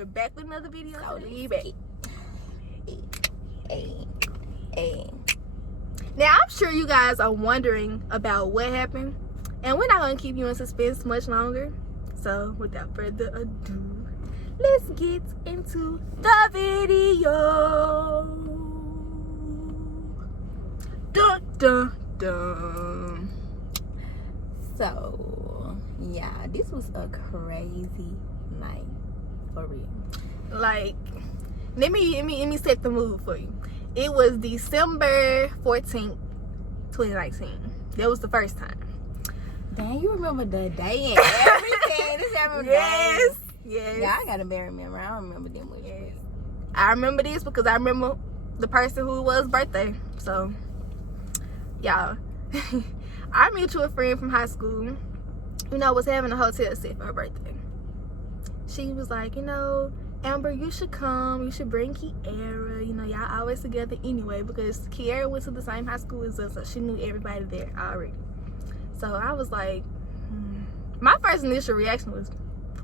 we're back with another video. So leave it. Hey. Now, I'm sure you guys are wondering about what happened, and we're not going to keep you in suspense much longer. So, without further ado, let's get into the video. Dun, dun, dun. So, yeah, this was a crazy night, for real. Like, let me set the mood for you. It was December 14th, 2019. That was the first time. Dang, you remember the day and everything. This every Yes. Yeah, I got a bad memory. I don't remember them with you. I remember this because I remember the person who it was birthday. So, y'all, our mutual friend from high school, was having a hotel set for her birthday. She was like, Amber, you should come. You should bring Kiara. Y'all always together anyway, because Kiara went to the same high school as us, so she knew everybody there already. So I was like, my first initial reaction was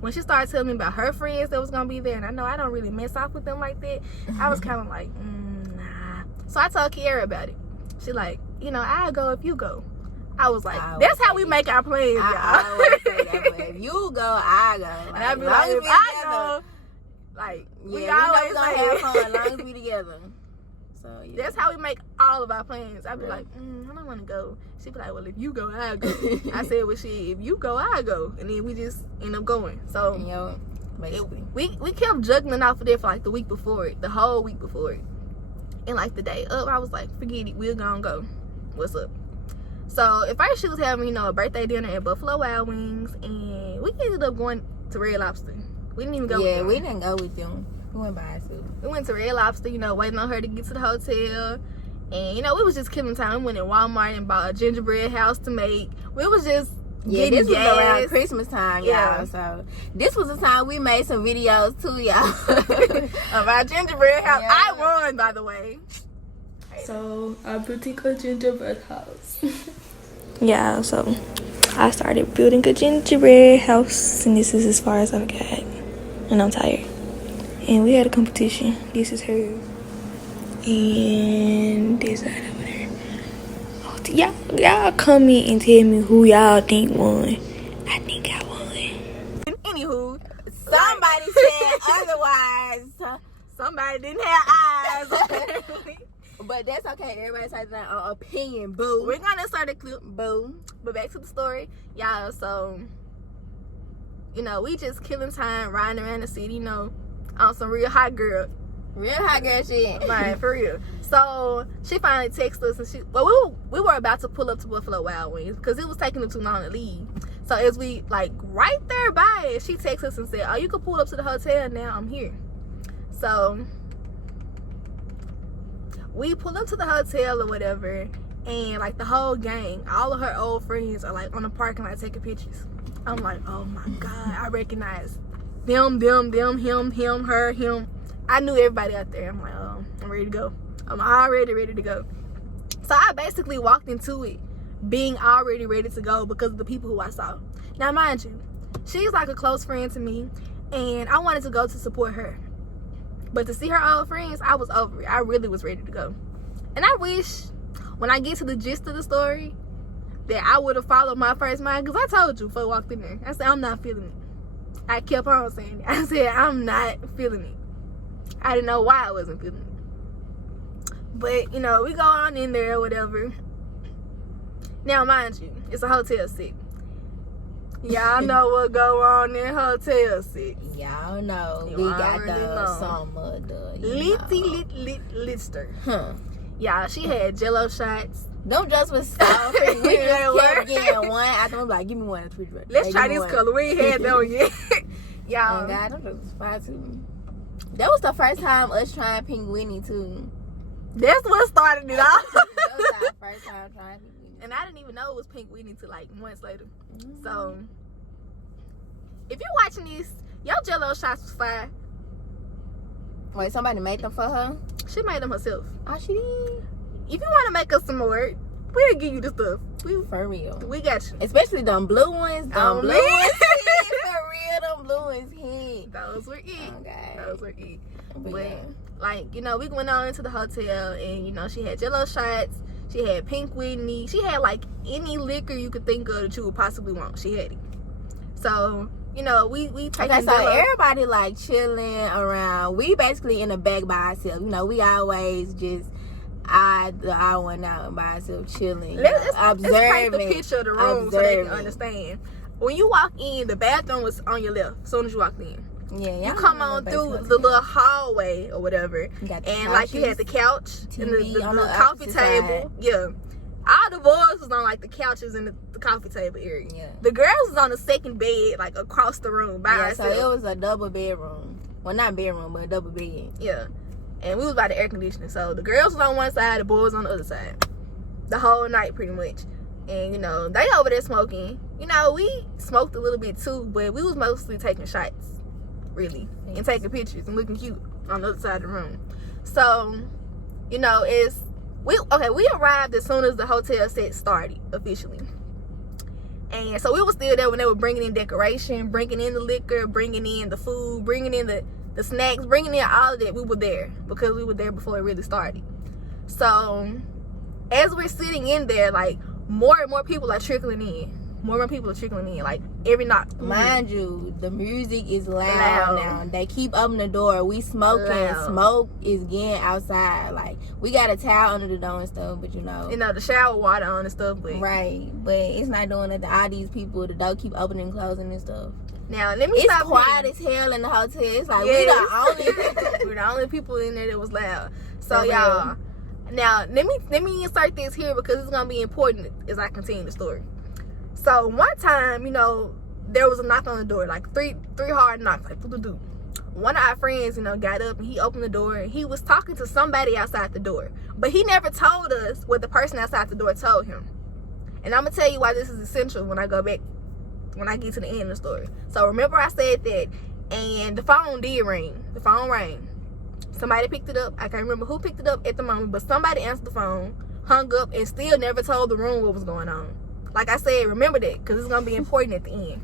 when she started telling me about her friends that was gonna be there, and I know I don't really mess off with them like that. I was kind of like, nah. So I told Kiara about it. She like, I'll go if you go. I was like, that's how we make our plans, y'all. I always say that, but if you go, I go. And I'd be like, if I go, like, we always gonna have fun as long as we together. So yeah. That's how we make all of our plans. I'd be like, I don't want to go. She'd be like, well, if you go, I'll go. I said, well, if you go, I'll go. And then we just end up going. So we kept juggling off of there for like the week before it, the whole week before it. And like the day up, I was like, forget it, we're gonna go. What's up? So at first she was having, a birthday dinner at Buffalo Wild Wings, and we ended up going to Red Lobster. We didn't even go with them. Yeah, we didn't go with them. We went by ourselves. We went to Red Lobster, waiting on her to get to the hotel. And, we was just killing time. We went in Walmart and bought a gingerbread house to make. We was just this was around Christmas time, y'all. So this was the time we made some videos too, y'all. Of our gingerbread house. Yeah. I won, by the way. So I'm building a gingerbread house. Yeah, so I started building a gingerbread house, and this is as far as I've got. And I'm tired. And we had a competition. This is her. And this side over there. Oh, y'all comment and tell me who y'all think won. I think I won. Anywho, somebody said otherwise. Somebody didn't have eyes. But that's okay. Everybody has their own opinion. Boo. We're gonna start a clip. Boo. But back to the story, y'all. So, we just killing time, riding around the city, on some real hot girl shit. Like, for real. So she finally texted us, and we were about to pull up to Buffalo Wild Wings because it was taking them too long to leave. So as we right there by it, she texted us and said, "Oh, you can pull up to the hotel now. I'm here." So we pull up to the hotel or whatever, and the whole gang, all of her old friends are on the parking lot taking pictures. I'm like, oh my God, I recognize them, him, her, him. I knew everybody out there. I'm like, oh, I'm ready to go. I'm already ready to go. So I basically walked into it being already ready to go because of the people who I saw. Now, mind you, she's a close friend to me, and I wanted to go to support her. But to see her old friends, I was over it. I really was ready to go. And I wish, when I get to the gist of the story, that I would have followed my first mind. Because I told you before I walked in there, I said, I'm not feeling it. I kept on saying it. I said, I'm not feeling it. I didn't know why I wasn't feeling it. But, we go on in there or whatever. Now, mind you, it's a hotel set. Y'all know what go on in hotel sets. Y'all know we got some of the Lister. Y'all, she had Jello shots. Them just was soft. We just kept getting one. After I'm like, give me one of the refrigerator. Let's try this color. We ain't had that one yet. Y'all. Oh God, them just was fire too. That was the first time us trying Pink Whitney too. That's what started it off. That was our first time trying Pink Whitney. And I didn't even know it was Pink Whitney till months later. Mm-hmm. So, if you're watching this, your Jello shots was fire. Wait, somebody made them for her? She made them herself. Oh, she did? If you want to make us some more, we'll give you the stuff. For real. We got you. Especially them blue ones. Them blue ones. For real, them balloons hit. Those were it. Okay. Those were it. But But yeah. like, you know, we went on into the hotel, and you know, she had Jello shots. She had Pink Whitney. She had like any liquor you could think of that you would possibly want. She had it. So, you know, we taking Okay, so Jello. everybody like chilling around. We basically in the back by ourselves. You know, we always just I went out by ourselves chilling, Let's observing. paint the picture of the room so they can observing. understand. When you walk in, the bathroom was on your left as soon as you walked in. Yeah, You come on through the little hallway or whatever, and like you had the couch and the on the coffee opposite table. side. Yeah, all the boys was on like the couches and the coffee table area. Yeah. The girls was on the second bed, like across the room by Yeah, so ourselves. it was a double bedroom. Well, not bedroom, but a double bed. Yeah, and we was by the air conditioning. So the girls was on one side, the boys on the other side, the whole night pretty much. And you know, they over there smoking. You know, we smoked a little bit too, but we was mostly taking shots, really, and taking pictures and looking cute on the other side of the room. So, you know, we arrived as soon as the hotel set started officially. And so we were still there when they were bringing in decoration, bringing in the liquor, bringing in the food, bringing in the snacks, bringing in all of that. We were there because we were there before it really started. So as we're sitting in there, like more and more people are trickling in. More and more people are trickling in. Like every knock. Mind you, the music is loud now. They keep opening the door. We smoking. Loud. Smoke is getting outside. Like we got a towel under the door and stuff, but you know. You know, the shower water on and stuff. But Right, but it's not doing it. All these people, the door keep opening and closing and stuff. now let me It's stop quiet here. as hell in the hotel. It's like Yes. we the only. We're the only people in there that was loud. So For y'all, now let me insert this here because it's gonna be important as I continue the story. So one time, you know, there was a knock on the door, like three hard knocks, like doo-doo-doo. One of our friends, you know, got up and he opened the door and he was talking to somebody outside the door, but he never told us what the person outside the door told him. And I'm gonna tell you why this is essential when I get to the end of the story. So remember I said that, and the phone did ring. The phone rang. Somebody picked it up. I can't remember who picked it up at the moment, but somebody answered the phone, hung up, and still never told the room what was going on. Like I said, remember that because it's gonna be important at the end.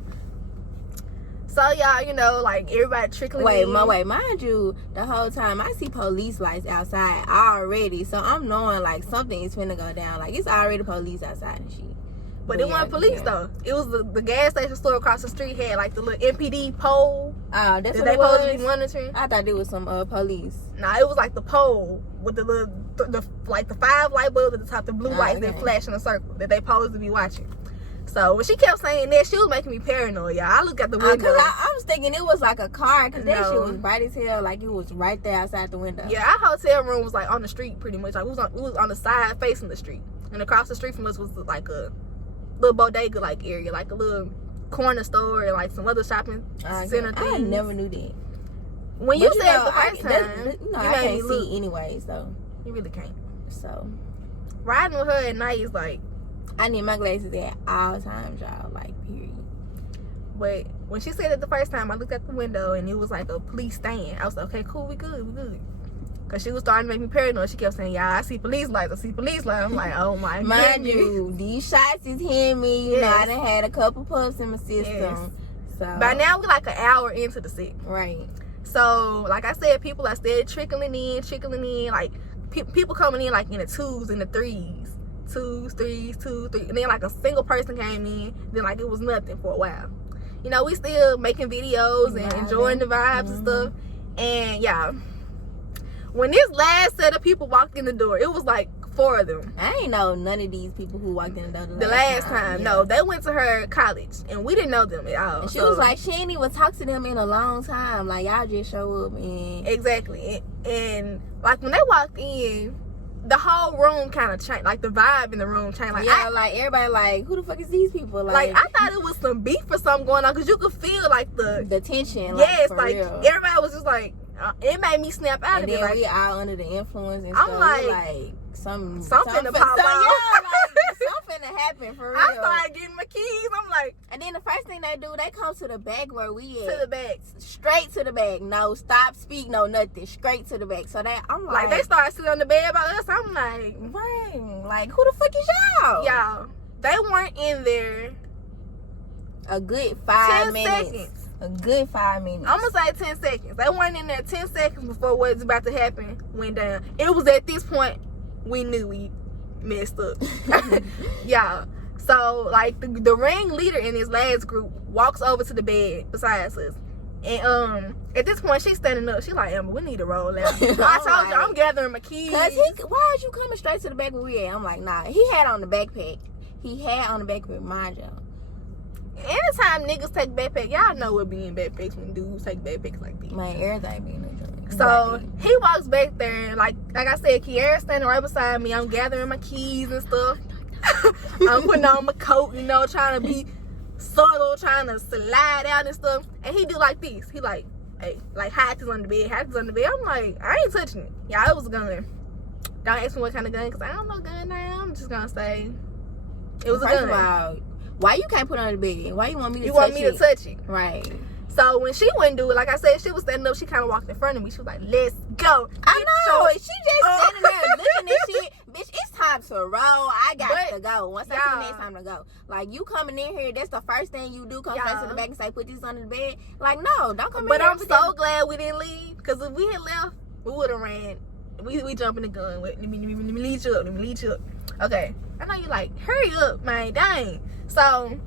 So y'all, you know, like everybody trickling in. Wait, mind you, the whole time I see police lights outside already, so I'm knowing like something is finna go down. Like it's already police outside and shit. But it wasn't police though. It was the gas station store across the street had like the little MPD pole Oh, that's that what they it supposed to be was. monitoring. I thought it was some police. Nah, it was like the pole with the little, like the 5 light bulbs at the top, the blue lights that okay. flash in a circle that they supposed to be watching. So when she kept saying that, she was making me paranoid, y'all. I look at the window. Cause I was thinking it was like a car, cause that No. shit was bright as hell, like it was right there outside the window. Yeah, our hotel room was like on the street pretty much. Like we was on the side facing the street, and across the street from us was like a little bodega like area, like a little corner store and like some other shopping center things. I never knew that. When you But said know, the first time, you know, you I made me can't look. see anyway, so You really can't. so Riding with her at night is like, I need my glasses at all times, y'all. Like period. but when she said it the first time, I looked at the window and it was like a police stand. I was like, okay, cool, we good. Cause she was starting to make me paranoid. She kept saying, "Y'all, I see police lights. I'm like, oh my god. Mind you, these shots is hitting me. You know, I Yes. done had a couple puffs in my system. Yes. So By now we're like an hour into the set. right. So, like I said, people are still trickling in. Like people coming in like in the 2s and the 3s, 2s, 3s, 2, 3, and then like a single person came in. Then like it was nothing for a while. You know, we still making videos and enjoying the vibes and stuff. And yeah, when this last set of people walked in the door, it was like 4 of them. I ain't know none of these people who walked in the door The last time, yeah. no, they went to her college, and we didn't know them at all. And she So- was like, she ain't even talked to them in a long time. Like, y'all just show up and exactly, and like when they walked in, the whole room kind of changed. Like the vibe in the room changed. Like yeah, like everybody like, who the fuck is these people? like I thought it was some beef or something going on because you could feel like the tension. yes, for like real. everybody was just like it made me snap out And of then it. Like we all under the influence and I'm stuff. like, We like something to pop yeah, off. like something to happen for real. I started getting my keys. I'm like And then the first thing they do, they come to the back where we at. to the back. Straight to the back. No stop, speak, no nothing. Straight to the back. So I'm Like they started sitting on the bed by us. I'm like, right. Like who the fuck is y'all? y'all, they weren't in there A good 10 5 minutes. seconds. A good 5 minutes. I'm gonna say 10 seconds. They weren't in there 10 seconds before what was about to happen went down. It was at this point we knew we messed up. Yeah. So, like, the ring leader in this last group walks over to the bed besides us. And at this point, she's standing up. She's like, Amber, we need to roll out. I told you, I'm gathering my keys. Cause why are you coming straight to the back where we at? I'm like, nah. He had on the backpack. Mind you. Anytime niggas take backpack, y'all know what being backpacks when dudes take backpacks like this. Man, everything being a joke. So he walks back there, and like I said, Kiara's standing right beside me. I'm gathering my keys and stuff. I'm putting on my coat, you know, trying to be subtle, trying to slide out and stuff. And he do like this. He like, hey, like hides on the bed. I'm like, I ain't touching it. Yeah, it was a gun. Don't ask me what kind of gun, because I don't know gun now. I'm just gonna say it was a gun. First of all, why you can't put it on the bed? Why you want me to touch it? You want me to touch it? Right. So when she wouldn't do it, like I said, she was standing up. She kind of walked in front of me. She was like, let's go. I know. She just standing there looking at shit. Bitch, it's time to roll. I got to go. Once I see it's time to go. Like, you coming in here, that's the first thing you do. Come straight to the back and say, put this under the bed. Like, no, don't come in here. But I'm so glad we didn't leave. Because if we had left, we would have ran. We jumping the gun. Wait, let me lead you up. Okay. I know you like, hurry up, man. Dang. So.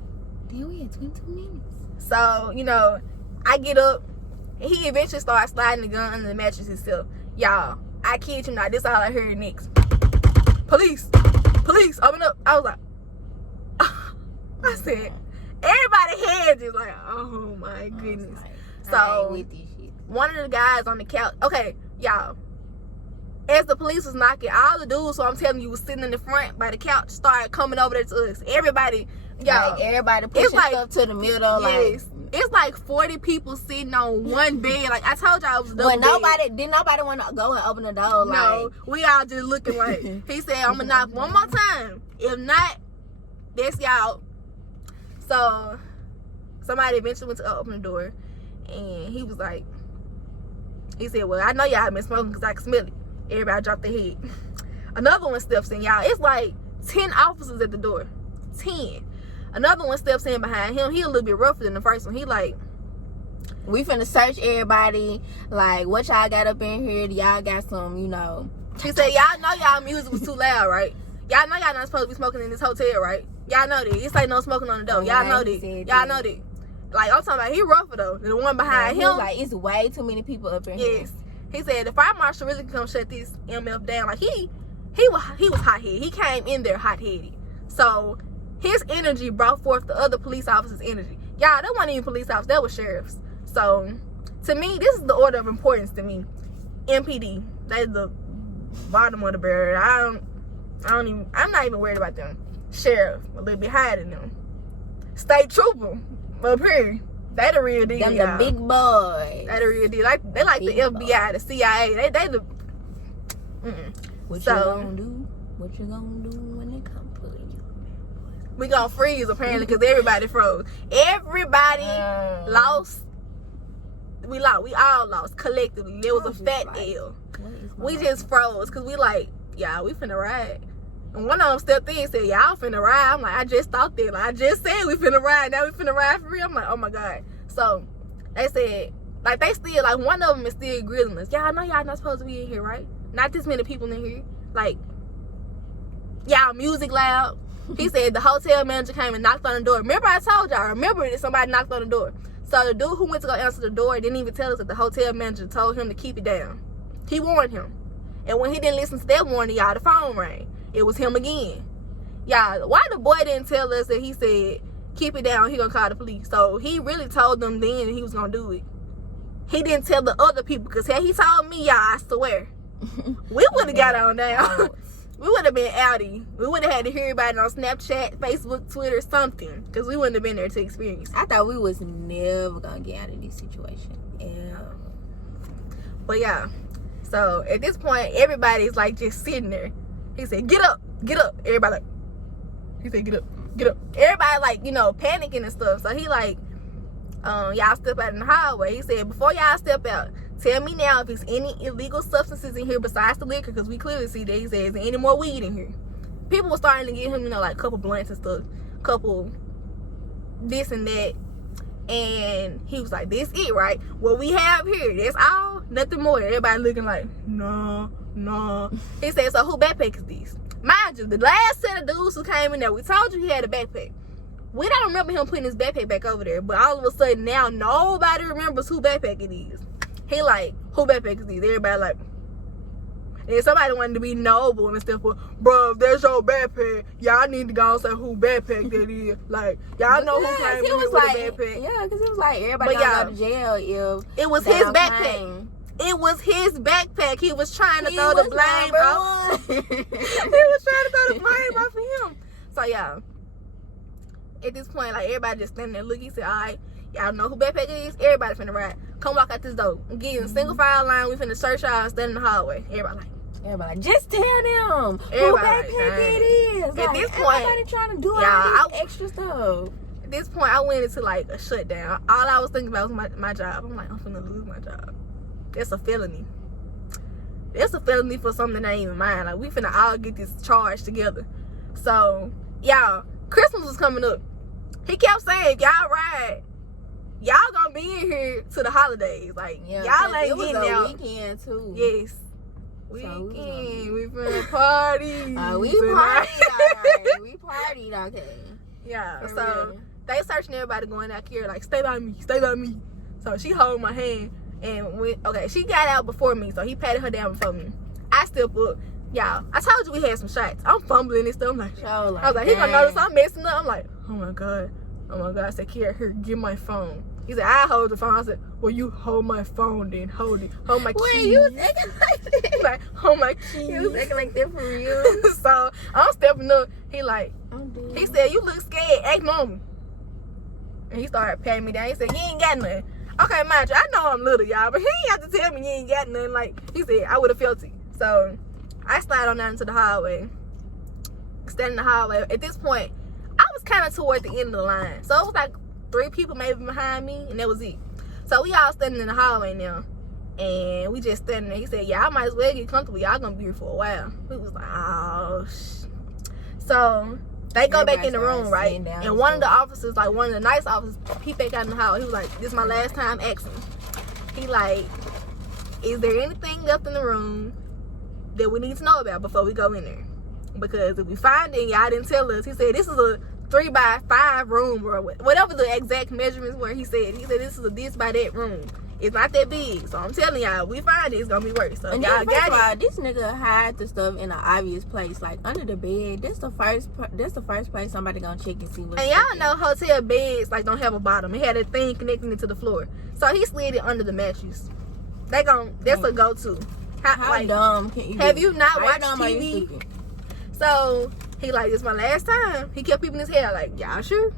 Then we had 22 minutes. So, you know, I get up, and he eventually starts sliding the gun under the mattress himself. Y'all, I kid you not, this is all I heard next. Police, open up. I was like, I said, everybody's head just like, oh my goodness. So, one of the guys on the couch, okay, y'all, as the police was knocking, all the dudes, so I'm telling you, was sitting in the front by the couch, started coming over there to us. Everybody, y'all, like everybody pushing stuff to the middle. Yes. Like, it's like 40 people sitting on one bed. Like, I told y'all it was a double bed. Didn't nobody want to go and open the door? No, we all just looking like, he said, I'm going to knock one more time. If not, that's y'all. So, somebody eventually went to open the door. And he was like, he said, well, I know y'all been smoking because I can smell it. Everybody dropped their head. Another one steps in, y'all. It's like 10 officers at the door. 10. Another one steps in behind him. He a little bit rougher than the first one. He like, we finna search everybody. Like, what y'all got up in here? Y'all got some, you know. He said, y'all know y'all music was too loud, right? Y'all know y'all not supposed to be smoking in this hotel, right? Y'all know that. It's like no smoking on the door. Y'all know that. Y'all know that. Like, I'm talking about, he rougher though. The one behind him. Like, it's way too many people up in here. Yes. He said the fire marshal really can come shut this MF down. Like, he was hot-headed. He came in there hot-headed. So his energy brought forth the other police officers' energy. Y'all, that wasn't even police officers. That was sheriffs. So, to me, this is the order of importance to me. MPD. That's the bottom of the barrel. I'm not even worried about them. Sheriff, a little bit higher than them. State trooper, up here. They the real deal, them the big boys. They the real deal. Like, they like big the FBI, the CIA. They the... What you gonna do? What you gonna do when they come for you? We gonna freeze, apparently, because everybody froze. Everybody lost. We lost. We all lost, collectively. There was a fat L. We just froze, because we like, y'all, we finna ride. And one of them stepped in and said, y'all finna ride. I'm like, I just thought that. Like, I just said we finna ride. Now we finna ride for real. I'm like, oh my God. So, they said, like, they still, like, one of them is still grilling us. Y'all know y'all not supposed to be in here, right? Not this many people in here. Like, y'all music loud. He said the hotel manager came and knocked on the door. Remember I told y'all, remember that somebody knocked on the door. So the dude who went to go answer the door didn't even tell us that the hotel manager told him to keep it down. He warned him. And when he didn't listen to that warning, y'all, the phone rang. It was him again. Y'all, why the boy didn't tell us that he said, keep it down, he gonna call the police? So he really told them then he was gonna do it. He didn't tell the other people, because had he told me, y'all, I swear, we would have got on down. We would have been outie. We would have had to hear about it on Snapchat, Facebook, Twitter, something, because we wouldn't have been there to experience it. I thought we was never gonna get out of this situation. Yeah. But yeah, so at this point, everybody's like just sitting there. He said, get up, get up. Everybody like, he said, get up, get up. Everybody like, you know, panicking and stuff. So he like, y'all step out in the hallway. He said, before y'all step out, tell me now if there's any illegal substances in here besides the liquor, because we clearly see that. He said, is there any more weed in here? People were starting to get him, you know, like a couple blunts and stuff, couple this and that. And he was like, this it, right? What we have here, that's all, nothing more. Everybody looking like, no. He said, so who backpack is these? Mind you, the last set of dudes who came in there, we told you he had a backpack. We don't remember him putting his backpack back over there, but all of a sudden now nobody remembers who backpack it is. He like, who backpack is these? Everybody like, and somebody wanted to be noble and stuff, but bro, if that's your backpack, y'all need to go and say who backpack that is. Like, y'all know who came in here with like, a backpack. Yeah, because it was like everybody gonna go to jail if it was his backpack. It was his backpack. He was trying to throw the blame off. He was trying to throw the blame off of him. So yeah, at this point, like everybody just standing there looking. He said, all right, y'all know who backpack it is? Everybody finna ride. Come walk out this door. I'm getting a single file line. We finna search y'all and stand in the hallway. Everybody like, just tell them who backpack it is. At Like, this point, everybody trying to do all this extra stuff. At this point, I went into like a shutdown. All I was thinking about was my job. I'm like, I'm finna lose my job. That's a felony. That's a felony for something that ain't even mine. Like, we finna all get this charge together. So, y'all, Christmas was coming up. He kept saying, y'all ride, y'all gonna be in here to the holidays. Like, y'all ain't getting out. It was a weekend, too. Yes. Weekend. We finna party. We partied, alright. We partied, okay. Yeah, For so real. they searching everybody going out here like, stay by me. So she hold my hand. And she got out before me, so he patted her down before me. I step up. Y'all, I told you we had some shots. I'm fumbling and stuff. I'm like, I was like, he gonna notice I'm messing up. I'm like, oh my god. I said, Kiara, here, give my phone. He said, I hold the phone. I said, well, you hold my phone then. Hold it. Hold my keys. Wait, you was acting like that? He's like, hold my keys. You was acting like that for real? So I'm stepping up. He said, you look scared. Act normal. And he started patting me down. He said, you ain't got nothing. Okay, mind you, I know I'm little, y'all, but he ain't have to tell me you ain't got nothing. Like, he said, I would have felt it. So, I slide on down into the hallway. Stand in the hallway. At this point, I was kind of toward the end of the line. So, it was like 3 people maybe behind me, and that was it. So, we all standing in the hallway now. And we just standing there. He said, yeah, I might as well get comfortable. Y'all gonna be here for a while. We was like, oh, So, they go back in the room, right? And one of the officers, like one of the nice officers, he back out in the hall. He was like, this is my last time asking. He like, is there anything left in the room that we need to know about before we go in there? Because if we find it and y'all didn't tell us, he said, this is a 3x5 room or whatever the exact measurements were. He said this is a this by that room. It's not that big, so I'm telling y'all, we find it, it's gonna be worse. So and y'all got it. This nigga hide the stuff in an obvious place, like under the bed. That's the first place somebody gonna check and see what. And y'all know hotel beds like don't have a bottom. It had a thing connecting it to the floor, so he slid it under the mattress. That's a go-to. How like, dumb can you? Have you not watched TV? So he like, this my last time. He kept peeping his hair like, y'all sure?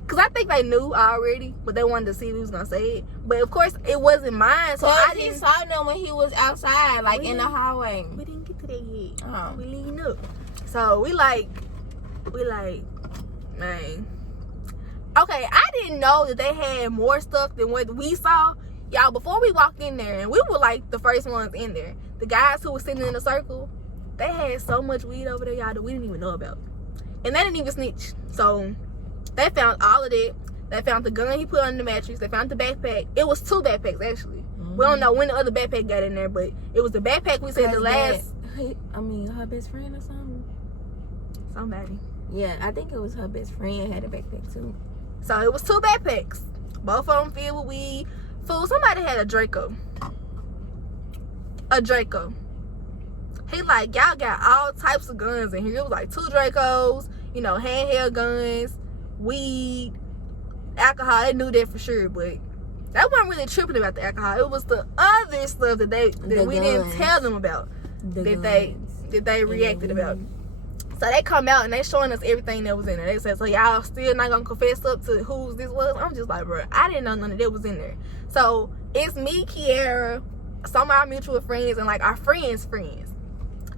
Because I think they knew already, but they wanted to see who was going to say it. But, of course, it wasn't mine, so I didn't... He saw them when he was outside, like, in the hallway. We didn't get to that yet. Oh. We leading up. So, we like, man. Okay, I didn't know that they had more stuff than what we saw. Y'all, before we walked in there, and we were, like, the first ones in there, the guys who were sitting in a circle, they had so much weed over there, y'all, that we didn't even know about. And they didn't even snitch. So... they found all of it. They found the gun he put on the mattress. They found the backpack. It was 2 backpacks, actually. Mm-hmm. We don't know when the other backpack got in there, but it was the backpack we said the last... her best friend or something? Somebody. Yeah, I think it was her best friend had a backpack, too. So, it was 2 backpacks. Both of them filled with weed. Fool, somebody had a Draco. He like, y'all got all types of guns in here. It was like 2 Dracos, you know, handheld guns, weed, alcohol. They knew that for sure, but they weren't really tripping about the alcohol. It was the other stuff that we didn't tell them about, that they reacted about. So they come out and they showing us everything that was in there. They said, so y'all still not gonna confess up to whose this was? I'm just like, bro, I didn't know none of that was in there. So it's me, Kiara, some of our mutual friends, and like our friends' friends.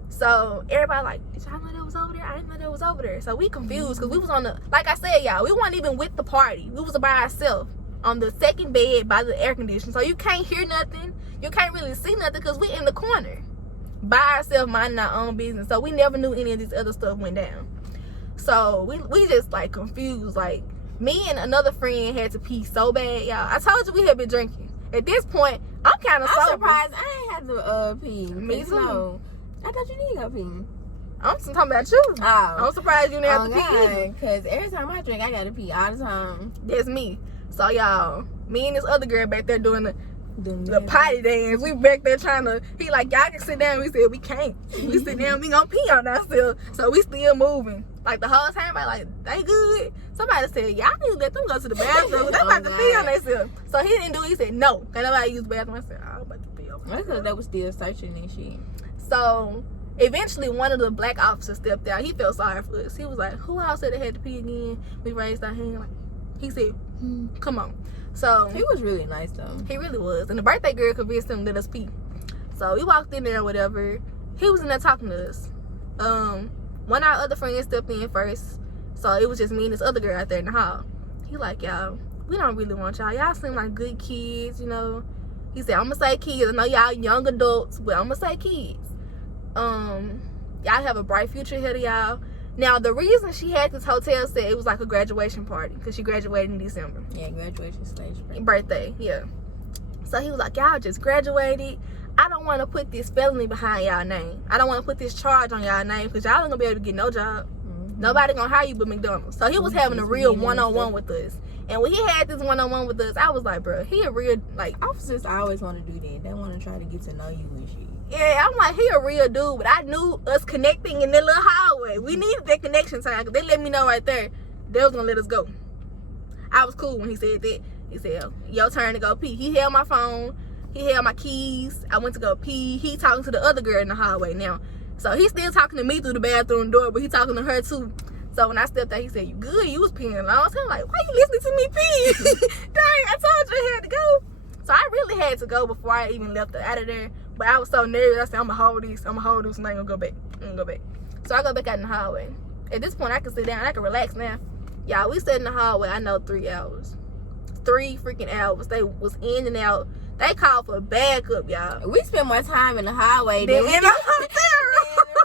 So everybody like, did y'all know that was over there? I didn't know that was over there. So we confused because we was on the, like I said, y'all, we weren't even with the party. We was by ourselves on the second bed by the air conditioner. So you can't hear nothing. You can't really see nothing because we in the corner by ourselves minding our own business. So we never knew any of this other stuff went down. So we just like confused. Like, Me and another friend had to pee so bad, y'all. I told you we had been drinking. At this point, I'm kind of sober. I'm surprised I ain't had to pee. Me too. No. I thought you did go pee. I'm just talking about you. Oh. I'm surprised you didn't have to pee. Because every time I drink, I got to pee all the time. That's me. So, y'all, me and this other girl back there doing the potty dance. We back there trying to, he like, y'all can sit down. We said, we can't. We sit down, we gonna pee on ourselves. So we still moving. Like the whole time, I like, they good. Somebody said, y'all need to let them go to the bathroom. They about to pee on themselves. So he didn't do it. He said, no. Can nobody use the bathroom? I said, oh, I'm about to pee over. That's because they was still searching and shit. So eventually one of the black officers stepped out. He felt sorry for us. He was like, who else said they had to pee again? We raised our hand. Like, he said, come on. So he was really nice though. He really was. And the birthday girl convinced him to let us pee. So we walked in there or whatever. He was in there talking to us. One of our other friends stepped in first. So it was just me and this other girl out there in the hall. He like, y'all, we don't really want y'all. Y'all seem like good kids, you know. He said, I'm gonna say kids. I know y'all young adults, but I'm gonna say kids. Y'all have a bright future ahead of y'all. Now, the reason she had this hotel said it was like a graduation party because she graduated in December. Yeah, graduation stage. Birthday, yeah. So he was like, y'all just graduated. I don't want to put this felony behind y'all name. I don't want to put this charge on y'all name because y'all ain't going to be able to get no job. Nobody going to hire you but McDonald's. So he was having a real one-on-one with us. And when he had this one-on-one with us, I was like, bro, he a real, like... Officers always want to do that. They want to try to get to know you and shit. Yeah, I'm like, he a real dude, but I knew us connecting in that little hallway. We needed that connection time because they let me know right there they was gonna let us go. I was cool when he said that. He said, your turn to go pee. He held my phone. He held my keys. I went to go pee. He talking to the other girl in the hallway now. So he's still talking to me through the bathroom door, but he talking to her too. So when I stepped out, he said, you good? You was peeing long. So I'm like, why you listening to me pee? Dang, I told you I had to go. So I really had to go before I even left out of there. But I was so nervous. I said, I'm going to hold this. I'm going to hold this and I ain't going to go back. I'm going to go back. So I go back out in the hallway. At this point, I can sit down. I can relax now. Y'all, we sat in the hallway, I know, 3 hours. 3 freaking hours. They was in and out. They called for backup, y'all. We spent more time in the hallway than in the hotel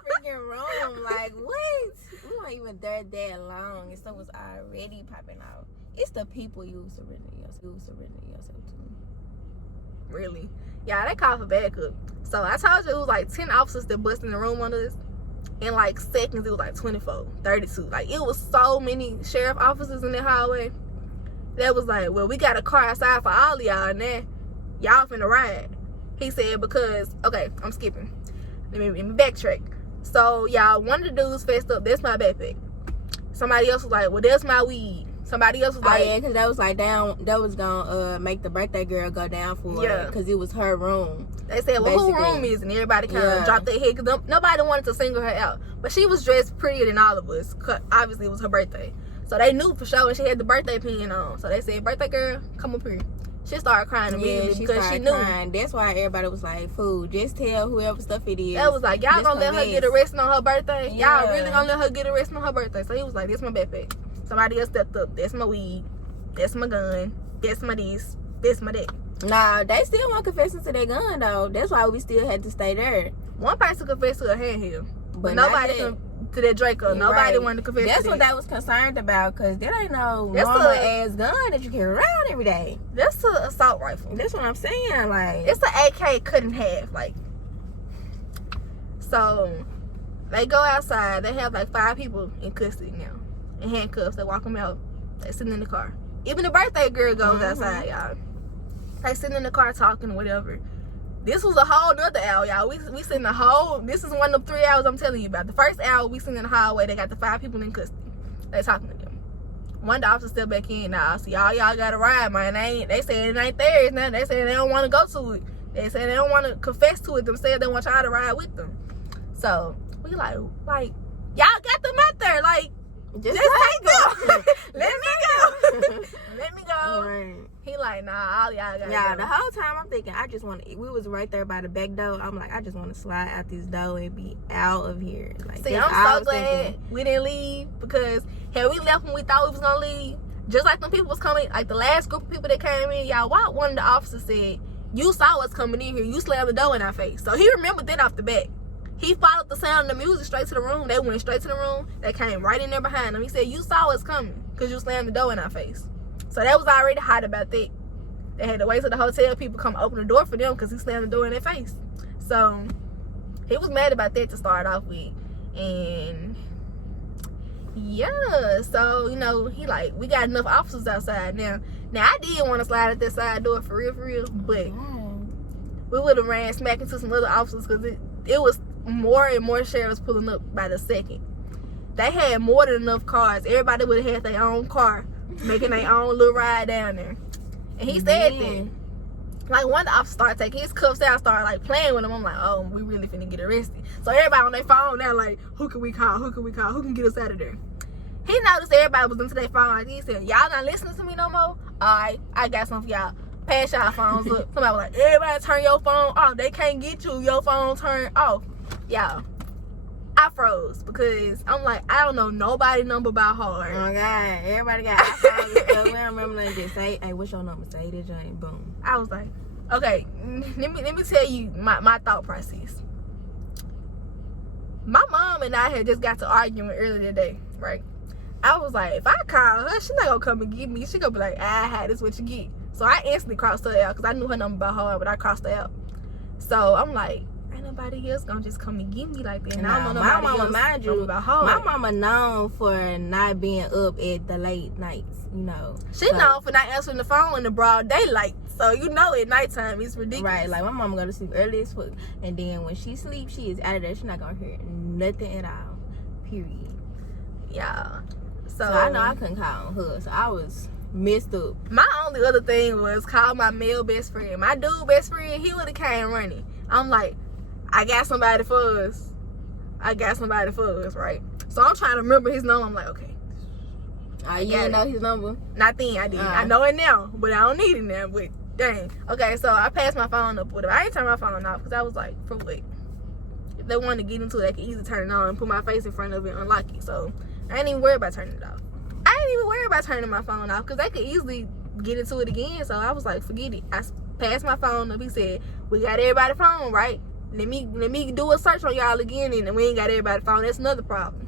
freaking room. Like, what? We weren't even there that long. And stuff was already popping out. It's the people you surrender yourself to. Really? Yeah, they called for backup. So I told you it was like 10 officers that bust in the room on us. In like seconds, it was like 24, 32. Like, it was so many sheriff officers in the hallway. That was like, well, we got a car outside for all of y'all and then y'all finna ride. He said because, okay, I'm skipping. Let me backtrack. So, y'all, one of the dudes fessed up, that's my backpack. Somebody else was like, well, that's my weed. Somebody else was like, oh yeah, because that was like down, that was gonna make the birthday girl go down for it because it was her room. They said, well, who room is? And everybody kind of dropped their head because nobody wanted to single her out. But she was dressed prettier than all of us. Obviously, it was her birthday. So they knew for sure, and she had the birthday pin on. So they said, birthday girl, come up here. She started crying immediately because she knew. Crying. That's why everybody was like, fool, just tell whoever stuff it is. That was like, y'all gonna let her get arrested on her birthday? Yeah. Y'all really gonna let her get arrested on her birthday? So he was like, this my backpack. Somebody else stepped up. That's my weed. That's my gun. That's my this. That's my that. Nah, they still weren't confessing to their gun, though. That's why we still had to stay there. One person confessed to a handheld. But nobody to that Draco. Nobody wanted to confess That's to what that. they was concerned about, because that ain't no normal-ass gun that you carry around every day. That's an assault rifle. That's what I'm saying. Like, it's an AK cut in half. Like, so, they go outside. They have like 5 people in custody now. In handcuffs. They walk them out. They sitting in the car. Even the birthday girl goes outside, y'all. They sitting in the car talking, whatever. This was a whole nother hour, y'all. We sitting the whole, this is one of the 3 hours I'm telling you about. The first hour, we sitting in the hallway. They got the 5 people in custody. They talking to them. One officer stepped back in. Now, see, y'all got to ride, man. They saying it ain't theirs now. They saying they don't want to go to it. They saying they don't want to confess to it themselves. They want y'all to ride with them. So, we like, y'all got them out there. Like, just take them. Let me go. Let me go. Right. He like, nah, all y'all got Yeah, the whole time I'm thinking, we was right there by the back door. I'm like, I just want to slide out this door and be out of here. Like, see, I'm so glad we didn't leave, because had we left when we thought we was gonna leave, just like them people was coming, like the last group of people that came in, y'all, one of the officers said, you saw us coming in here, you slammed the door in our face. So he remembered that off the bat. He followed the sound of the music straight to the room. They went straight to the room. They came right in there behind him. He said, you saw us coming because you slammed the door in our face. So that was already hot about that. They had to wait till the hotel people come open the door for them because he slammed the door in their face. So he was mad about that to start off with. And yeah, so, you know, he like, we got enough officers outside now. Now, I did want to slide at that side door for real, but we would have ran smack into some other officers because it was more and more sheriffs pulling up by the second. They had more than enough cars. Everybody would have had their own car, making their own little ride down there. And he said that. Like, one of the officers started taking his cuffs out, started, like, playing with him. I'm like, oh, we really finna get arrested. So everybody on their phone now, like, who can we call? Who can we call? Who can get us out of there? He noticed everybody was into their phone. Like, he said, y'all not listening to me no more? All right, I got something for y'all. Pass y'all phones up. Somebody was like, everybody turn your phone off. They can't get you. Your phone turned off. Y'all, I froze because I'm like, I don't know nobody number by heart. Oh, God. Everybody got iPhones and stuff. We don't remember nothing. Just say, hey, what's your number? Say this, Jane. Boom. I was like, okay, let me tell you my thought process. My mom and I had just got to arguing earlier today, right? I was like, if I call her, she's not gonna come and get me. She gonna be like, this is what you get. So I instantly crossed her out because I knew her number by heart, but I crossed her out. So I'm like, ain't nobody else gonna just come and get me like that. And I don't know my mama, mind you, by heart. my mama known for not being up at the late nights, you know. She known for not answering the phone in the broad daylight. So you know at nighttime it's ridiculous. Right, like my mama go to sleep early as fuck. And then when she sleeps, she is out of there. She's not gonna hear nothing at all. Period. Yeah. So I know I couldn't call on her. So I was messed up. My only other thing was call my male best friend. My dude best friend, he would have came running. I'm like, I got somebody for us. Right? So I'm trying to remember his number. I'm like, okay. You didn't know his number? Not then, I did. I know it now, but I don't need it now. But dang. Okay, so I passed my phone up with him. I ain't turned my phone off because I was like, for what? If they wanted to get into it, they could easily turn it on and put my face in front of it and unlock it. So I ain't even worried about turning it off. I ain't even worried about turning my phone off because they could easily get into it again. So I was like, forget it. I passed my phone up. He said, we got everybody's phone, right? Let me do a search on y'all again, and we ain't got everybody's phone. That's another problem.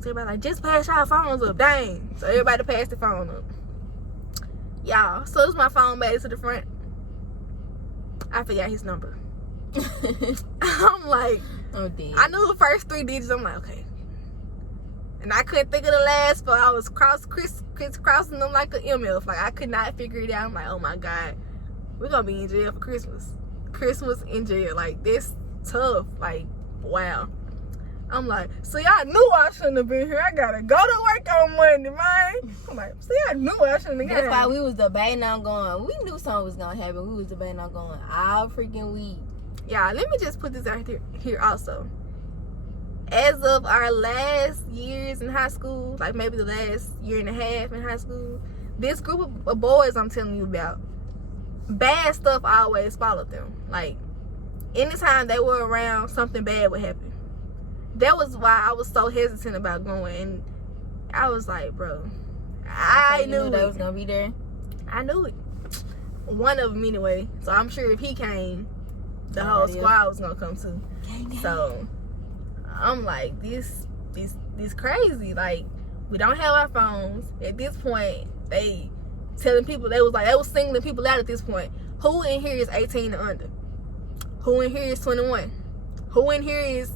So everybody like, just pass y'all phones up. Dang. So everybody passed the phone up. Y'all, so this is my phone back to the front. I forgot his number. I'm like, oh, damn. I knew the first 3 digits. I'm like, okay. And I couldn't think of the last, but I was crisscrossing them like an MF. Like, I could not figure it out. I'm like, oh my God, we're gonna be in jail for Christmas. Christmas in jail. Like, this tough. Like, wow. I'm like, see, I knew I shouldn't have been here. I gotta go to work on Monday, man. I'm like, see, I knew I shouldn't have That's why we was debating on going. We knew something was gonna happen. We was debating on going all freaking week. Yeah, let me just put this out here also. As of our last years in high school, like maybe the last year and a half in high school, this group of boys I'm telling you about, bad stuff always followed them. Like, anytime they were around, something bad would happen. That was why I was so hesitant about going. And I was like, bro, I knew they was gonna be there. I knew it. One of them anyway. So I'm sure if he came, the whole squad was gonna come too. So I'm like, this crazy. Like, we don't have our phones. At this point, they telling people, they was singling people out at this point. Who in here is 18 and under? Who in here is 21? Who in here is...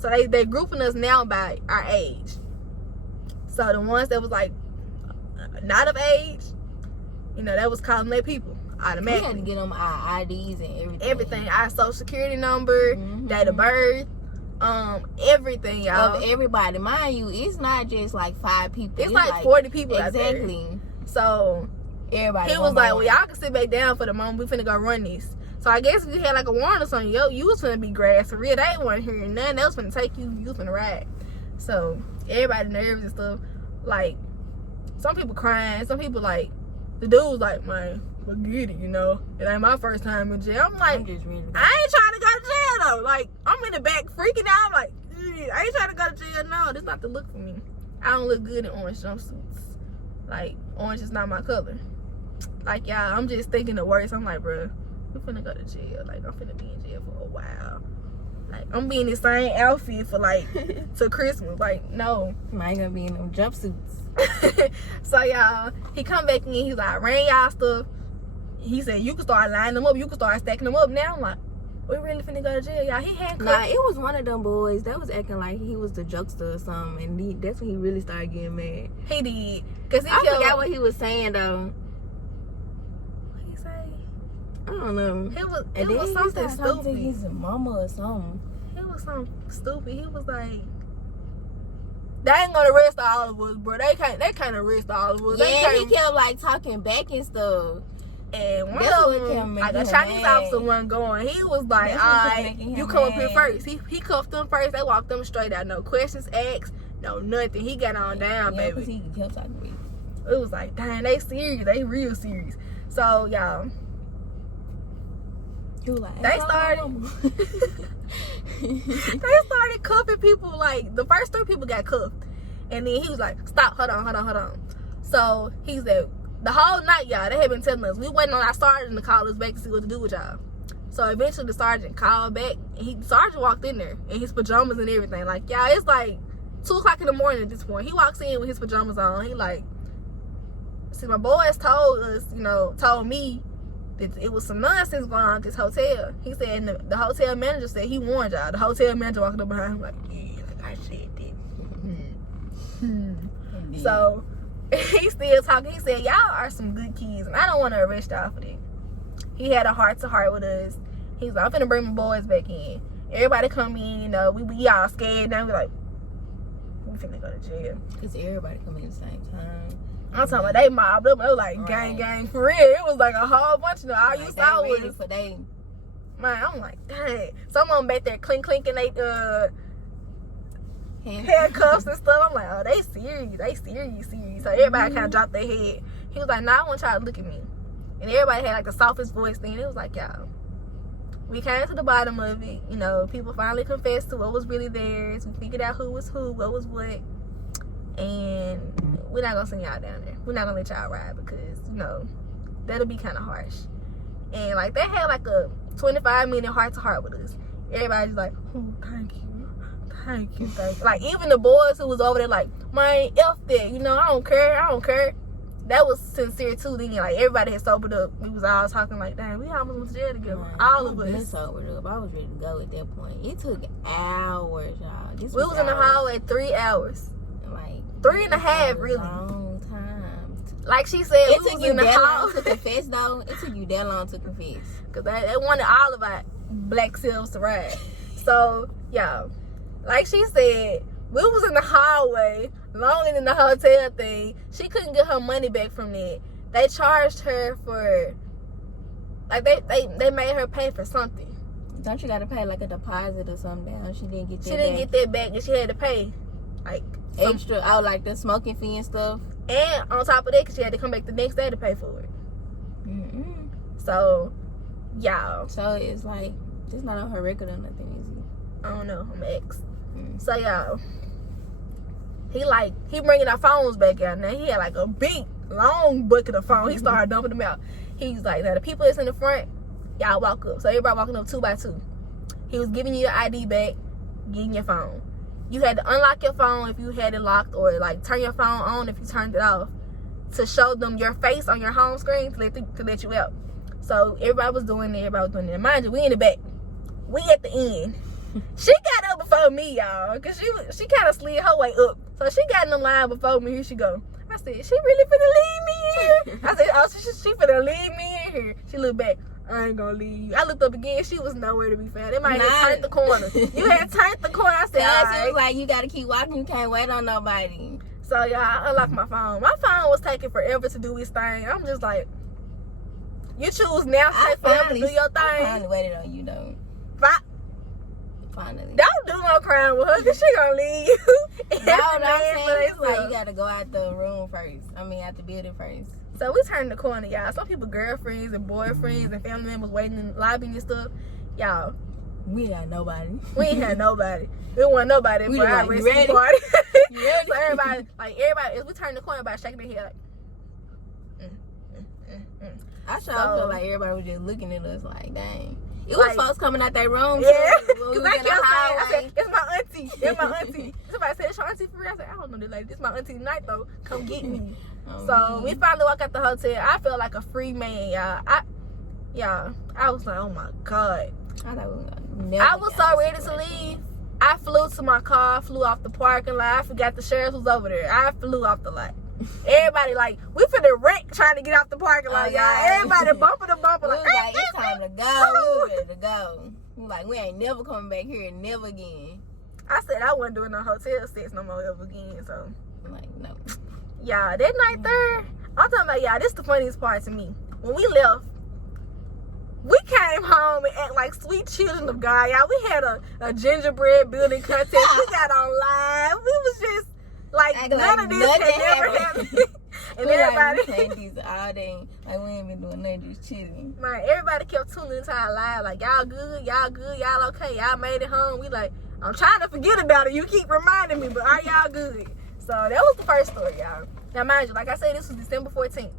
So they grouping us now by our age. So the ones that was like not of age, you know, that was calling their people automatically. We had to get them our IDs and everything. Everything. Our social security number, date of birth, everything, y'all. Of everybody. Mind you, it's not just like 5 people. It's like 40 people exactly. out there. So everybody. He was like, well, y'all can sit back down for the moment. We finna go run this. So I guess if you had like a warrant or something, you was finna be grass for real. They weren't hearing nothing else finna take you. You was finna ride. So everybody nervous and stuff. Like, some people crying. Some people like, the dude was like, man, forget it, you know. It ain't my first time in jail. I'm like, I ain't trying to go to jail though. Like, I'm in the back freaking out. I'm like, I ain't trying to go to jail. No, this not the look for me. I don't look good in orange jumpsuits. Like, orange is not my color. Like, y'all, I'm just thinking the worst. I'm like, bro, we finna go to jail. Like, I'm finna be in jail for a while. Like, I'm being the same outfit for, like, to Christmas. Like, no. I ain't gonna be in them jumpsuits. So, y'all, he come back in. He's like, ran y'all stuff. He said, you can start lining them up. You can start stacking them up now. I'm like, we really finna go to jail, y'all. He handcuffed. Nah, it was one of them boys that was acting like he was the jokester or something. And that's when he really started getting mad. He did. Cause he I forgot what he was saying, though. What he say? I don't know. It was something stupid. His mama or something. It was something stupid. He was like, they ain't gonna arrest all of us, bro. They can't arrest all of us. Yeah, he kept like talking back and stuff. And one of them, like a Chinese officer wasn't going. He was like, alright, you come up here first. He cuffed them first. They walked them straight out. No questions asked. No nothing. He got on down, yeah, baby. He kept talking to me. It was like, dang, they serious. They real serious. So, y'all. He was like, They started cuffing people. Like, the first 3 people got cuffed. And then he was like, stop, hold on. So, he said, the whole night, y'all, they had been telling us, we waiting on our sergeant to call us back to see what to do with y'all. So, eventually, the sergeant called back. And the sergeant walked in there in his pajamas and everything. Like, y'all, it's like 2 o'clock in the morning at this point. He walks in with his pajamas on. He like, see, my boys told us, told me that it was some nonsense going on at this hotel. He said, and the hotel manager said he warned y'all. The hotel manager walking up behind him like, yeah, like I said that. So, he's still talking. He said, y'all are some good kids, and I don't want to arrest y'all for that. He had a heart-to-heart with us. He's like, I'm finna bring my boys back in. Everybody come in, we all scared. Now we like, we finna go to jail. Because everybody come in at the same time. I'm talking about they mobbed up. They was like, gang, for real. It was like a whole bunch of them. All you saw was, for they. Man, I'm like, dang. Some of them back there clinking they handcuffs and stuff. I'm like, oh, they serious. So everybody kind of dropped their head. He was like, nah, I want y'all to look at me. And everybody had like the softest voice thing. It was like, y'all, we came to the bottom of it. People finally confessed to what was really theirs. We figured out who was who, what was what. And we're not gonna send y'all down there. We're not gonna let y'all ride because, that'll be kind of harsh. And like they had like a 25-minute heart-to-heart with us. Everybody's like, oh, thank you. Like even the boys who was over there like, man, F that, I don't care. That was sincere too. Then like everybody had sobered up. We was all talking like, dang, we almost went to jail together. All of us. Sobered up. I was ready to go at that point. It took hours, y'all. We was in the hallway 3 hours. Like 3.5 really. Long time. Like she said, it took you that long to confess though. It took you that long to confess. Cause they wanted all of our black selves to ride. So y'all, like she said, we was in the hallway longer than the hotel thing. She couldn't get her money back from that. They charged her for, like they made her pay for something. Don't you gotta pay like a deposit or something down? She didn't get that. She didn't get that back, and she had to pay like extra out, like the smoking fee and stuff. And on top of that, cause she had to come back the next day to pay for it. Mm-mm. So, y'all. So it's like it's not on her record or nothing, is it? I don't know. I'm an ex. So y'all, he bringing our phones back out now. He had like a big long bucket of phones. He started dumping them out. He's like, now the people that's in the front, y'all walk up. So everybody walking up 2 by 2. He was giving you your ID back, getting your phone. You had to unlock your phone if you had it locked, or like turn your phone on if you turned it off, to show them your face on your home screen to let you out. So everybody was doing it. And mind you, we in the back. We at the end. She got up before me, y'all, because she kind of slid her way up. So she got in the line before me. Here she go. I said, she really finna leave me in here? I said, oh, she finna leave me in here. She looked back. I ain't gonna leave you. I looked up again. She was nowhere to be found. They might have turned the corner. You had turned the corner. I said, all right. It was like, you gotta keep walking. You can't wait on nobody. So, y'all, I unlocked my phone. My phone was taking forever to do its thing. I'm just like, you choose now to take forever to do your thing. I finally waited on you, though. Finally. Don't do no crime with her, because she gonna leave you. No, I'm saying it's like you gotta go out the room first. Out the building first. So we turned the corner, y'all. Some people girlfriends and boyfriends and family members waiting in the lobby and stuff. Y'all, we ain't had nobody. We ain't had nobody. We didn't want nobody for our rescue party. So everybody, as we turned the corner, everybody shaking their head like, I feel like everybody was just looking at us like, dang. It was folks coming out that room. Yeah. When we Cause was I in the kept saying, I hallway. said, it's my auntie. It's my auntie. Somebody said, it's your auntie for real? I said, I don't know this lady. This my auntie tonight though. Come get me. So we finally walked out the hotel. I felt like a free man, y'all. I was like, oh my God. I was so ready to leave. I flew to my car, flew off the parking lot. I forgot the sheriff was over there. I flew off the lot. Everybody like, we finna wreck trying to get out the parking lot, y'all. Everybody bumping the bumper. We Like, was like, it's time to go. We was ready to go. We was like, we ain't never coming back here, never again. I said I wasn't doing no hotel sex no more ever again, so. I'm like, no. Yeah, that night there, I'm talking about, y'all, this the funniest part to me. When we left, we came home and act like sweet children of God, y'all. We had a gingerbread building contest. We got on live. We was just like, none of this had never happened. And we everybody, like, we played these all day. Like, we ain't been doing nothing, just chilling. man, everybody kept tuning into our live. Like, y'all good, y'all okay, y'all made it home. We like, I'm trying to forget about it. You keep reminding me, but are y'all good? So that was the first story, y'all. Now, mind you, like I said, this was December 14th.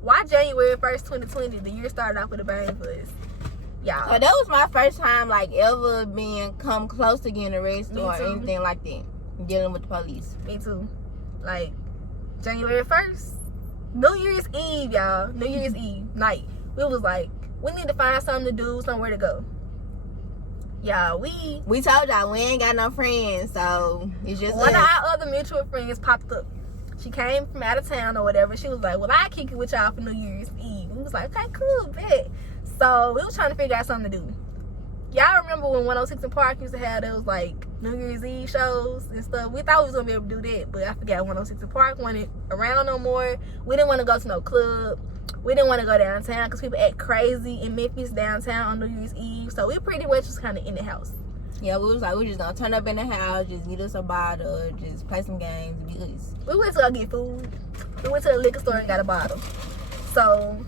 Why January 1st, 2020, the year started off with a bang for us? Y'all. So that was my first time, like, ever being come close to getting arrested or anything like that. Dealing with the police. Me too. Like, January 1st, New Year's Eve, y'all. New Year's Eve night. We was like, we need to find something to do, somewhere to go. Y'all, we told y'all we ain't got no friends, so it's just one of our other mutual friends popped up. She came from out of town or whatever. She was like, well, I kick it with y'all for New Year's Eve. We was like, okay, cool, bet. So we was trying to figure out something to do. Y'all remember when 106 in Park used to have those like New Year's Eve shows and stuff? We thought we was gonna be able to do that, but I forgot 106 in Park wasn't around no more. We didn't want to go to no club. We didn't want to go downtown because people act crazy in Memphis downtown on New Year's Eve. So we pretty much was kind of in the house. Yeah, we was like, we just gonna turn up in the house, just get us a bottle, just play some games, be us. We went to go get food. We went to the liquor store and got a bottle. So,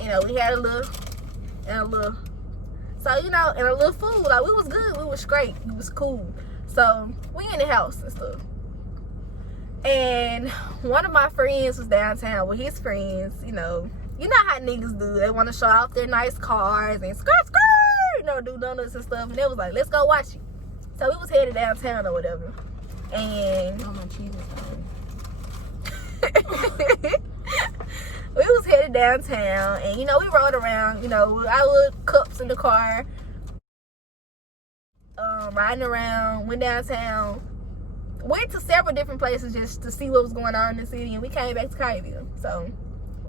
you know, we had a little. So, you know, and a little food. Like, we was good. We was great. We was cool. So, we in the house and stuff. And one of my friends was downtown with his friends, you know how niggas do. They want to show off their nice cars and skirt, you know, do donuts and stuff. And they was like, let's go watch it. So we was headed downtown or whatever. And Oh, my cheese we was headed downtown. And, you know, we rode around, you know, with our little cups in the car. Riding around, went downtown. Went to several different places just to see what was going on in the city. And we came back to Collierville. So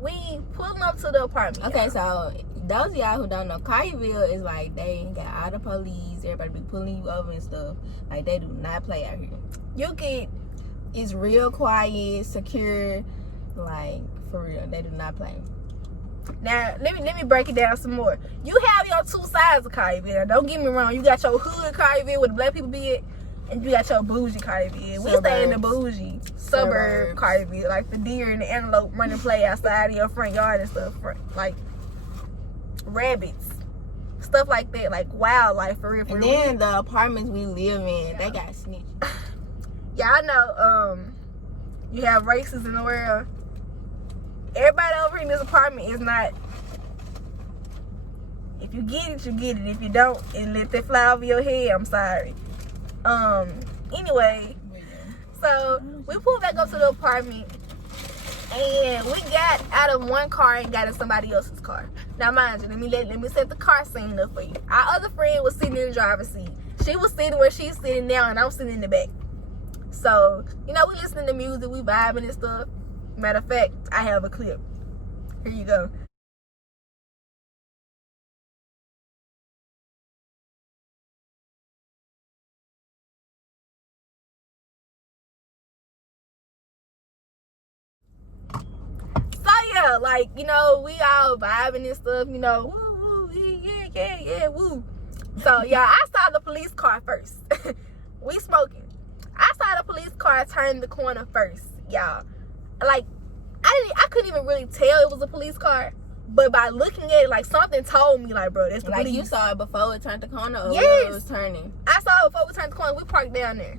we pulled up to the apartment. Okay, so those of y'all who don't know, Collierville is like, they got all the police, everybody be pulling you over and stuff. Like, they do not play out here. It's real quiet, secure, like, for real, they do not play. Now, let me break it down some more. You have your two sides of Collierville. Don't get me wrong. You got your hood Collierville where the black people be at, and you got your bougie Collierville. We stay in the bougie suburb Collierville, like the deer and the antelope running play outside of your front yard and stuff, like rabbits, stuff like that, like wildlife for real. And then the apartments we live in, they got snitches. Yeah, I know. You have races in the world. Everybody over in this apartment is not. If you get it, you get it. If you don't, and let that fly over your head, I'm sorry. Anyway, so we pulled back up to the apartment and we got out of one car and got in somebody else's car. Now mind you, let me set the car scene up for you. Our other friend was sitting in the driver's seat. She was sitting where she's sitting now and I'm sitting in the back. So, you know, we listening to music, we vibing and stuff. Matter of fact, I have a clip. Here you go. Like, you know, we all vibing and stuff, you know, woo, woo, yeah, woo. So, y'all, I saw the police car first. We smoking. I saw the police car turn the corner first, y'all. Like, I couldn't even really tell it was a police car, but by looking at it, like, something told me, like, bro, that's the police. Like, you saw it before it turned the corner or yes. when it was turning? I saw it before we turned the corner. We parked down there.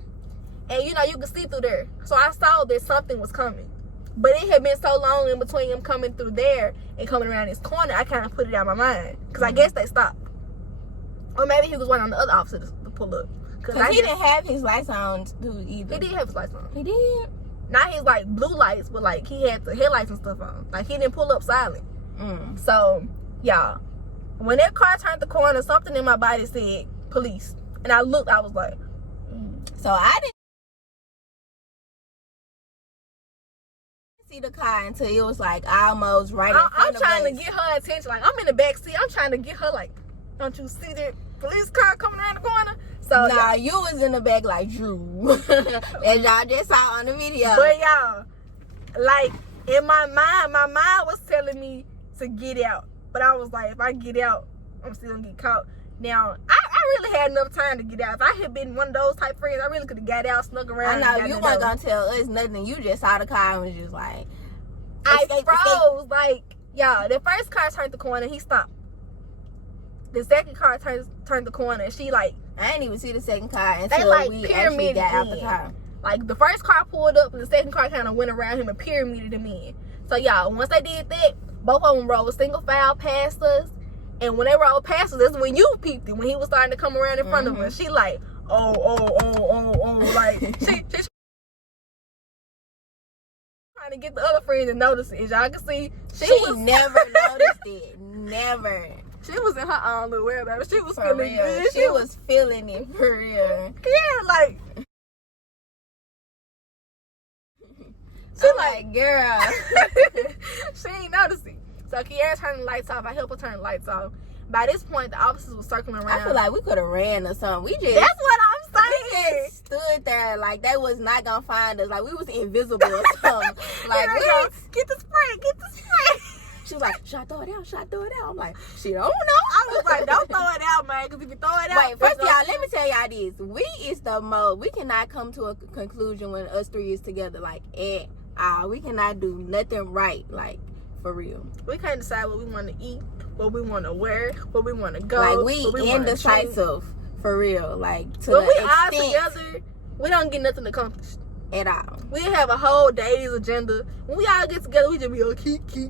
And, you know, you could see through there. So, I saw that something was coming. But it had been so long in between him coming through there and coming around this corner, I kind of put it out of my mind. Because I guess they stopped. Or maybe he was waiting on the other officer to pull up. Because he didn't have his lights on too either. He did have his lights on. He did? Not his like blue lights, but like he had the headlights and stuff on. Like he didn't pull up silent. So, y'all, when that car turned the corner, something in my body said police. And I looked, I was like, So I didn't see the car until it was like almost right in front of us. I'm trying to get her attention. Like, I'm in the back seat. I'm trying to get her, like, don't you see that police car coming around the corner? So, nah, you was in the back like Drew. As y'all just saw on the video. But y'all, like, in my mind was telling me to get out. But I was like, if I get out, I'm still gonna get caught. Now, I really had enough time to get out. If I had been one of those type friends, I really could have got out, snuck around. I know, you weren't gonna tell us nothing. You just saw the car and was just like, I froze. Like, y'all, the first car turned the corner, he stopped. The second car turned the corner, and she, like, I didn't even see the second car until like, we actually got out the car. Like, the first car pulled up, and the second car kind of went around him and pyramided him in. So, y'all, once they did that, both of them rolled single file past us. And when they rolled past us, that's when you peeped it. When he was starting to come around in front of us, she like, oh, like, she trying to get the other friend to notice it. As y'all can see, she was never noticed it. Never. She was in her own little world, baby. She was For feeling real. good. She was feeling it for real. Yeah, like. She like, girl. She ain't noticing. So Kiara turned the lights off. I helped her turn the lights off. By this point, the officers were circling around. I feel like we could have ran or something. That's what I'm saying. We just stood there like they was not gonna find us. Like we was invisible or something. Like we don't get the spray. She was like, should I throw it out? Should I throw it out? I'm like, shit, I don't know. I was like, don't throw it out, man, because if you throw it out. Wait, first of y'all, let me tell y'all this. We cannot come to a conclusion when us three is together, like, at all. We cannot do nothing right, like, for real. We can't decide what we want to eat, what we want to wear, where we want to go. Like, we indecisive, for real. Like, to when we the all extent together, we don't get nothing accomplished. At all. We have a whole day's agenda. When we all get together, we just be like,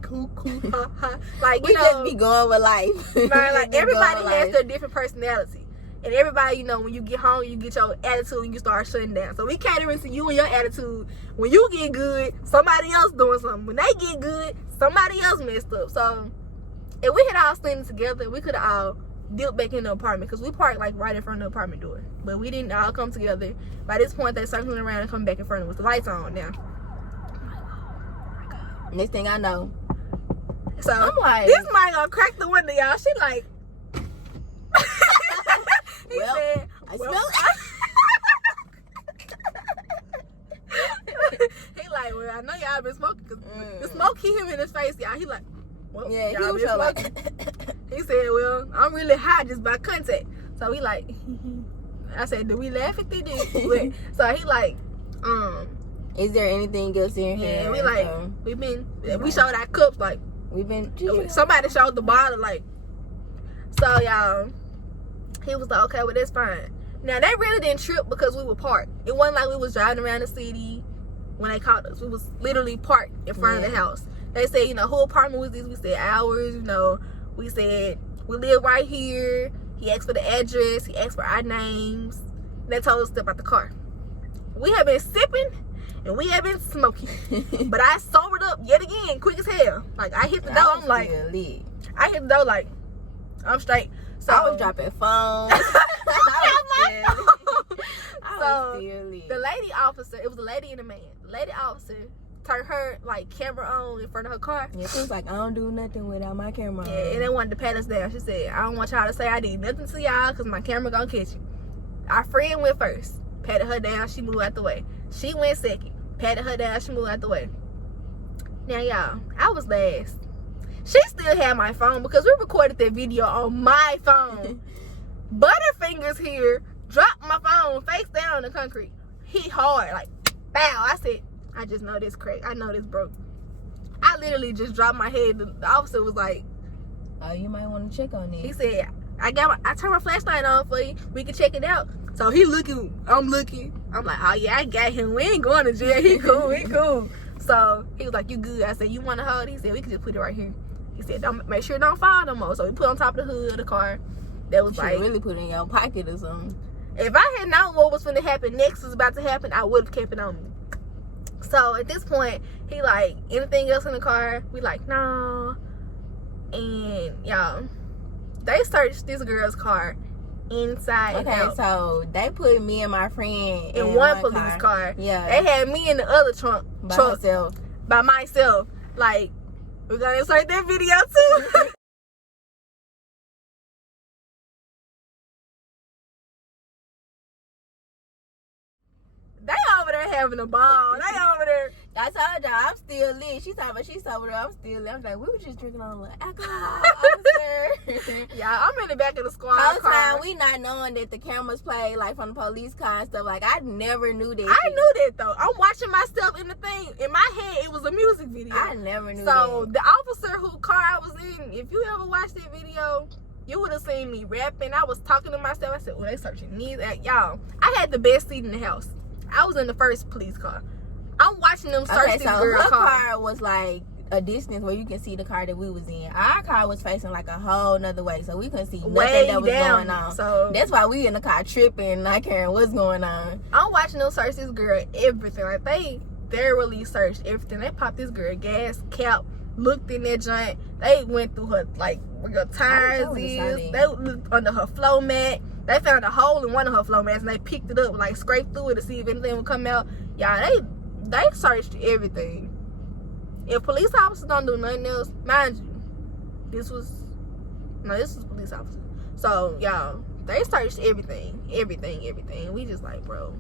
cool, ha, ha. Like, we just be going with life. Man, like, everybody has their different personality. And everybody, you know, when you get home, you get your attitude and you start shutting down. So we catering to you and your attitude. When you get good, somebody else doing something. When they get good, somebody else messed up. So if we had all standing together, we could have all dipped back in the apartment. Because we parked, like, right in front of the apartment door. But we didn't all come together. By this point, they're circling around and coming back in front of us. The lights on now. Next thing I know. So I'm like, this might gonna crack the window, y'all. She like, he well, said, I well, smell he like, well, I know y'all been smoking because the smoke hit him in his face, y'all. He like, well, yeah, y'all he was been like, smoking. He said, well, I'm really high just by contact. So he like, I said, do we laugh at this? So he like, is there anything else in here? Yeah, we like, we showed our cups, like, we've been, somebody showed the bottle, like, so y'all, he was like, okay, well, that's fine. Now, they really didn't trip because we were parked. It wasn't like we was driving around the city when they caught us. We was literally parked in front of the house. They said, you know, who apartment was this? We said ours, you know. We said, we live right here. He asked for the address. He asked for our names. They told us to step out the car. We have been sipping and we have been smoking. But I sobered up yet again, quick as hell. Like, I hit the door, I'm like, I hit the door like, I'm straight. So I was dropping phones. So the lady officer, it was a lady and a man. The lady officer turned her like camera on in front of her car. Yeah, she was like, I don't do nothing without my camera on. Yeah, and they wanted to pat us down. She said, I don't want y'all to say I did nothing to y'all because my camera gonna catch you. Our friend went first, patted her down, she moved out the way. She went second, patted her down, she moved out the way. Now y'all, I was last. She still had my phone because we recorded that video on my phone. Butterfingers here dropped my phone face down on the concrete. Hit hard, like, bow. I said, I just know this crack. I know this broke. I literally just dropped my head. The officer was like, oh, you might want to check on it. He said, I turned my flashlight on for you. We can check it out. So he looking, I'm looking. I'm like, oh yeah, I got him. We ain't going to jail. He cool, he cool. So he was like, you good? I said, you want to hold it? He said, we can just put it right here. He said, don't make sure it don't fall no more. So we put it on top of the hood of the car. that was You like, really put it in your pocket or something. if I had known what was going to happen next was about to happen, I would have kept it on me. So at this point, he like, anything else in the car? We like, no. And y'all, they searched this girl's car inside and out. So they put me and my friend in one police car. Yeah. They had me in the other trunk by myself. Like, we're gonna insert that video too. They over there having a ball. They over there. I told y'all, I'm still lit. She talking about she's over there. I'm still lit. I'm like, we were just drinking on a little alcohol, officer. Yeah, I'm in the back of the squad Whole car. time we not knowing that the cameras play like from the police car and stuff. Like I never knew that. I knew that though. I'm watching myself in the thing. In my head, it was a music video. I never knew So that. the officer whose car I was in, if you ever watched that video, you would have seen me rapping. I was talking to myself. I said, "Oh, they searching me." Y'all, I had the best seat in the house. I was in the first police car. I'm watching them search this girl's car. Her car was like a distance where you can see the car that we was in. Our car was facing like a whole nother way, so we couldn't see nothing that was going on. So that's why we in the car tripping, not caring what's going on. I'm watching them search this girl everything. Like they thoroughly searched everything. They popped this girl gas cap, looked in that joint. They went through her like where her tires is. They looked under her floor mat. They found a hole in one of her floor mats and they picked it up, like scraped through it to see if anything would come out. Yeah, they searched everything. If police officers don't do nothing else, mind you, this was police officers. So y'all, they searched everything. We just like, bro,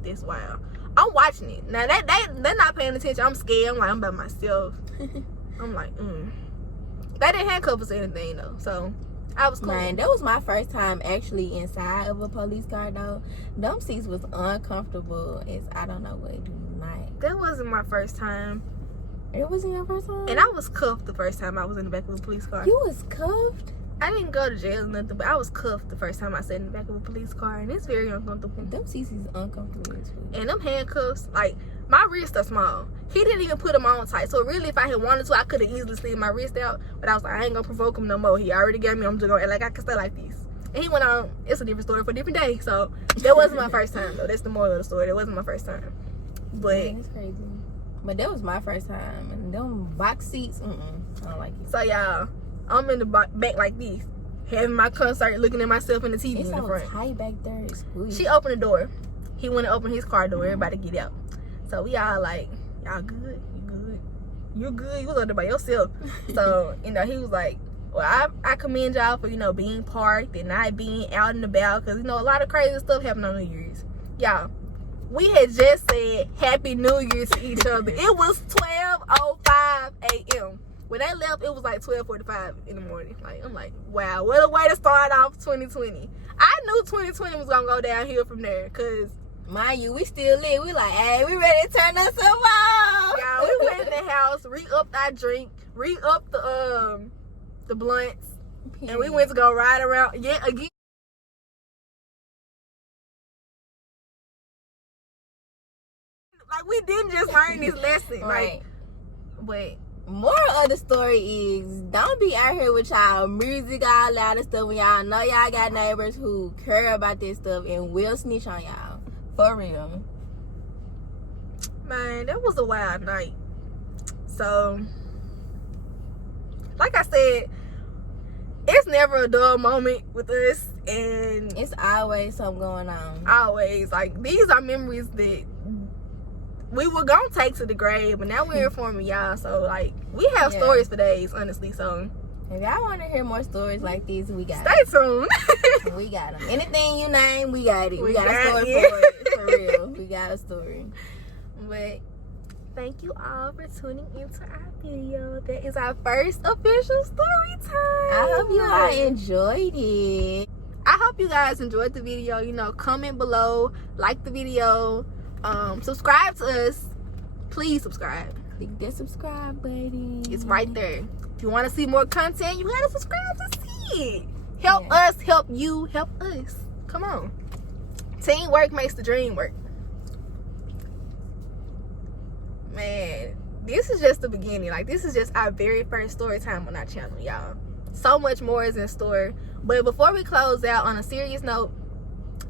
this wild. I'm watching it. Now they're not paying attention. I'm scared. I'm by myself. I'm like, They didn't handcuff us or anything though, so I was cool. Man, that was my first time actually inside of a police car though. Them seats was uncomfortable as I don't know what to do. That wasn't my first time. It wasn't your first time? And I was cuffed the first time I was in the back of a police car. You was cuffed? I didn't go to jail or nothing, but I was cuffed the first time I sat in the back of a police car, and it's very uncomfortable. Them seats is uncomfortable as well. And them handcuffs, like, my wrists are small. He didn't even put them on tight. So really, if I had wanted to, I could have easily slid my wrist out. But I was like, I ain't gonna provoke him no more. He already gave me. I'm just gonna act like I can stay like this. And he went on. It's a different story for a different day. So that wasn't my first time though. That's the moral of the story. That wasn't my first time. But yeah, that's crazy. But that was my first time. And them box seats, I don't like it. So y'all, I'm in the back like this, having my concert, looking at myself in the TV it's in the front. so tight back there. It's squeezed. She opened the door. He went to open his car door. Everybody get out. So we all like, y'all good? You good? You was on there by yourself. So, he was like, well, I commend y'all for, being parked and not being out and about. Because, a lot of crazy stuff happened on New Year's. Y'all, we had just said Happy New Year to each other. It was 12:05 a.m. When they left, it was like 12:45 in the morning. Like, I'm like, wow, what a way to start off 2020. I knew 2020 was going to go downhill from there. Because, mind you, we still lit. We like, hey, we ready to turn us off. Yeah, we went in the house, re-upped our drink, re-upped the blunts, and we went to go ride around yet again. Like, we didn't just learn this lesson. Right. But moral of the story is, don't be out here with y'all music all loud and stuff when y'all know y'all got neighbors who care about this stuff and will snitch on y'all. For real. Man, that was a wild night. So, like I said, it's never a dull moment with us, and it's always something going on. Always. Like, these are memories that we were gonna take to the grave, but now we're informing y'all. So, like, we have stories for days, honestly. So, if y'all want to hear more stories like these, we got Stay tuned. We got them. Anything you name, we got it. We got a story for it. For real. We got a story. But thank you all for tuning into our video. That is our first official story time. I hope you all enjoyed it. I hope you guys enjoyed the video. Comment below, like the video, subscribe to us. Please subscribe. Click that subscribe button. It's right there. If you want to see more content, you gotta subscribe to see it. Help us, help you, help us. Come on. Teamwork makes the dream work. Man, this is just the beginning. Like, this is just our very first story time on our channel, y'all. so much more is in store. But before we close out, on a serious note,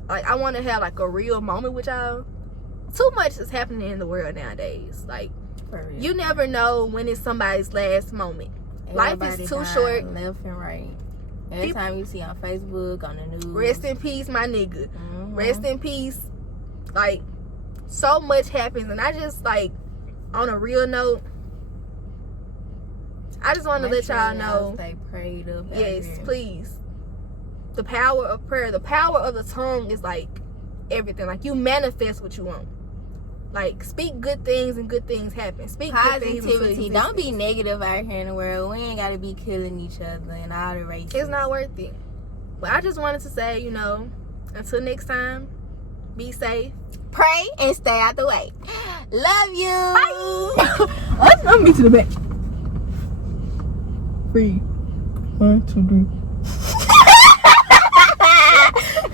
like, I want to have like a real moment with y'all. Too much is happening in the world nowadays. Like, you never know when it's somebody's last moment. Life is too short. Left and right. Every time you see on Facebook, on the news. Rest in peace, my nigga. Rest in peace. Like, so much happens, and I just, like, on a real note, I just want to let y'all know. Stay prayed up. Yes, please. The power of prayer, the power of the tongue is like everything. Like, you manifest what you want. Like, speak good things and good things happen. Speak positivity. Don't be negative out here in the world. We ain't got to be killing each other and all the races. It's not worth it. But I just wanted to say, you know, until next time, be safe. Pray and stay out the way. Love you. Bye. Let's meet to the back. 3, 1, 2, 3.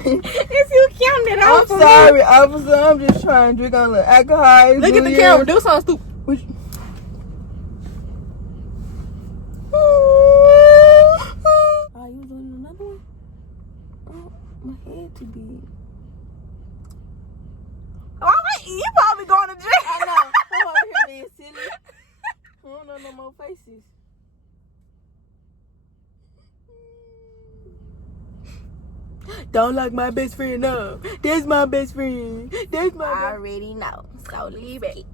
It's you counting it off. I'm sorry, officer. I'm just trying to drink on the alcohol. Look at the camera. Do something stupid. Oh, you doing another one? Oh, my head too big. Oh, wait, you probably going to jail. I know. I'm over here being silly. I don't know no more faces. Don't like my best friend up. There's my best friend. There's my I already know. So leave it.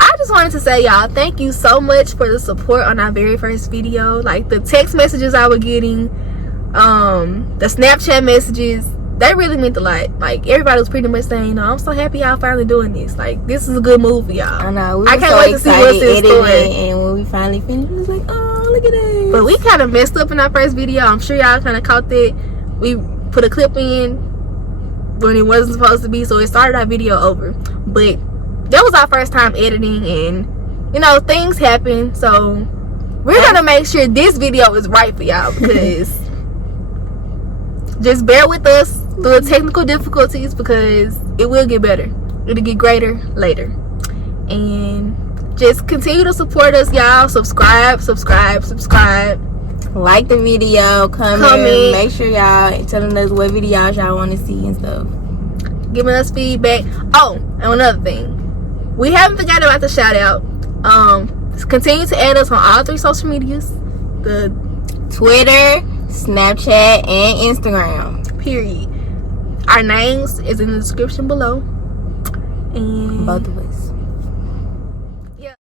I just wanted to say, y'all, thank you so much for the support on our very first video. Like, the text messages I was getting, the Snapchat messages, they really meant a lot. Like, everybody was pretty much saying, you know, I'm so happy y'all finally doing this. Like, this is a good movie, y'all. I know. I can't wait to see what's in store. And when we finally finished, it was like, oh, look at this. But we kind of messed up in our first video. I'm sure y'all kind of caught that. We put a clip in when it wasn't supposed to be, so it started our video over. But that was our first time editing, and, you know, things happen. So we're going to make sure this video is right for y'all, because just bear with us through the technical difficulties, because it will get better. It'll get greater later. And just continue to support us, y'all. Subscribe. Like the video, comment. Make sure y'all telling us what videos y'all want to see and stuff. Giving us feedback. Oh, and another thing, we haven't forgotten about the shout out. Continue to add us on all 3 social medias. The Twitter, Snapchat, and Instagram. Period. Our names is in the description below. And both of us. Yeah.